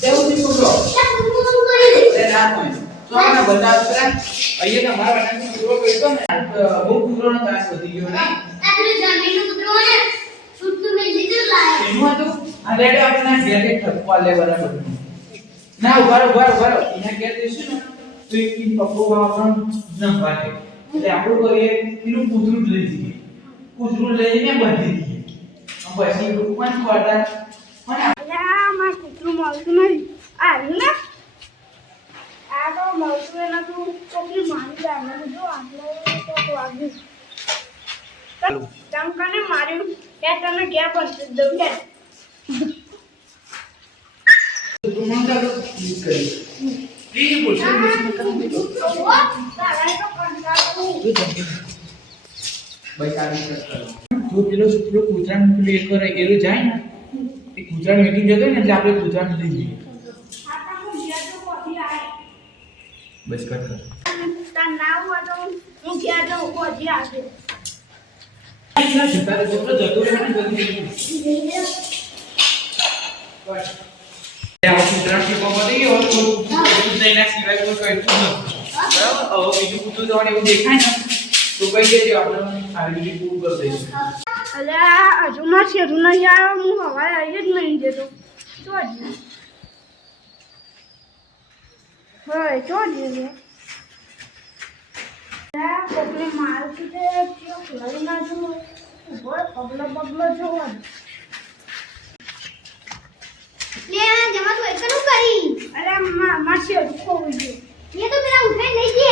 દેવું થી કૂતરો એ ના કોઈ તો આને બતાવ પેલા અહીંયા તમારા વાટાનો કૂતરો કઈતો ને આ બહુ કૂતરોનો ત્રાસ વધી ગયો ને એનું હતું આ લેડે આપણે ઘેર એક ઠપકો લે બરાબર ના. ઉભારો ઉભારો ઉભારો અહીંયા ઘેર જઈશું ને તો એક ઈ પપ્પો આપણને નંબર દે એટલે આપણું કરીએ, એનું કૂતરું જ લઈ જઈએ. કૂતરું લઈને બાંધી દઈએ અને પછી વાટા અને અલ્યા, મારે કૂતરું મળતું નહીં. આ રહ્યું ને? આ તો મળતું એ નતું. કોકની મારી લાગે. જો આટલે કોક વાગ્યું. ચાલુ. ચમકાને માર્યું. ત્યાં તને ઘેર પહોંચી દઉં કે. યુઝ પ્લીઝ તો. ભાઈ કરો જો પેલો પેલો કૂતરાનું પેલું એક વાર એરું જાય ને, એ કૂતરા મીટિંગ જતો ને એટલે આપણે કૂતરાને લઈ જઈએ તો તો પહોંચી. બસ કટ કર તો હું પહોંચી. એ ગયો તો કોઈ દેખાય ને, તો કહી દેજો આપણે આવી રીતે પૂરું કરી દઈશું અલ્યા, હજુ મારે શેરું નહીં આવ્યો. હું હવારે આવી જ નહીં જતો. જો હજી. હોય, જો. અલ્યા, કોકને છે તે ચિયો ખોલાવી નાખ્યું. ઊભો પગલો પગલો જોવો ને. અલ્યા, મા- મારે શેરું ખોવું છે. કોણ?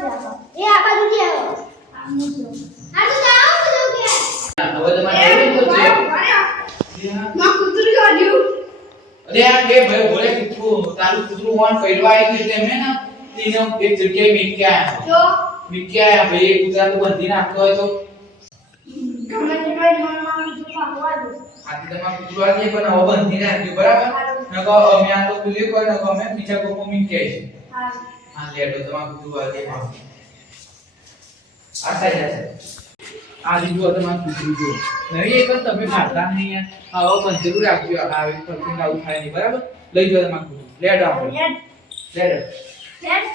જે એ આ બાજુથી આવ્યો આનું આ તો જાઓ બધું કે. હવે તમારે એ, તો છે. વાળો, વાળો. કૂતરું કાઢ્યું. અરે આ કે ભાઈ બોલે કૂતરું તારું કૂતરું વાન પડવા આવી ગયું તેમે ને તેને એક જગ્યાએ મીકી જો. મીકી ભાઈ કૂતરા તો બંધી નાખતો હોય તો. ગમે તે કઈ મને કૂતરું કાઢવા દે. આથી તમારે કૂતરું આવી પણ હવે બંધી નાખ્યું બરાબર? નકો અમે આ તો પેલી કોઈ નકો અમે બીજા કોકો મીકી છે હા. તમારે કૂતરું આવી જાય આ સાઈડ આ આ લીધું તમારે કૂતરું જો નહીં એક તમે મારતા નહીં આવો પણ જરૂર આપજો આવે પરથી આવું થાય નહીં. બરાબર? લઈ જાઓ લેડો આપણે હેડ, લેડો હેડ.